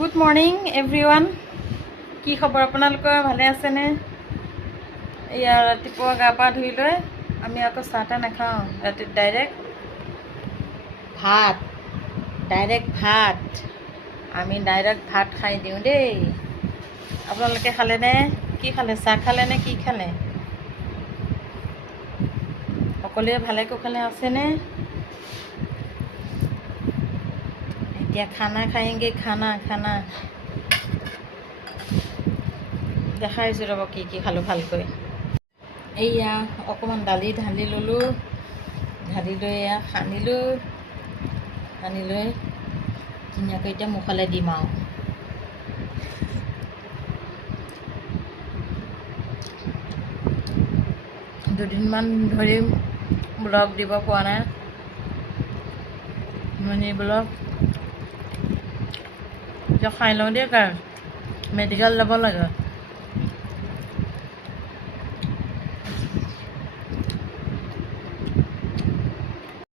Good morning everyone. কি খবৰ আপোনালোকৰ? ভালে আছেনে? এয়া ৰাতিপুৱা গা পা ধুই লৈ আমি আকৌ চাহ তাহ নাখাওঁ, ৰাতি ডাইৰেক্ট ভাত আমি ডাইৰেক্ট ভাত খাই দিওঁ দেই। আপোনালোকে খালেনে? কি খালে? চাহ খালে নে কি খালে? সকলোৱে ভালে কুশলে আছেনে? এতিয়া খানা খায়েংগে, খানা দেখাইছোঁ ৰ'ব কি কি খালোঁ ভালকৈ। এইয়া অকণমান দালি ঢালি ল'লোঁ, ঢালি লৈ এয়া সানিলোঁ, সানি লৈ ধুনীয়াকৈ এতিয়া মুখলৈ দিম আৰু। দুদিনমান ধৰি ব্লগ দিব পৰা নাই, মিনি ব্লগ। এতিয়া খাই লওঁ দেই, মেডিকেল যাব লাগে।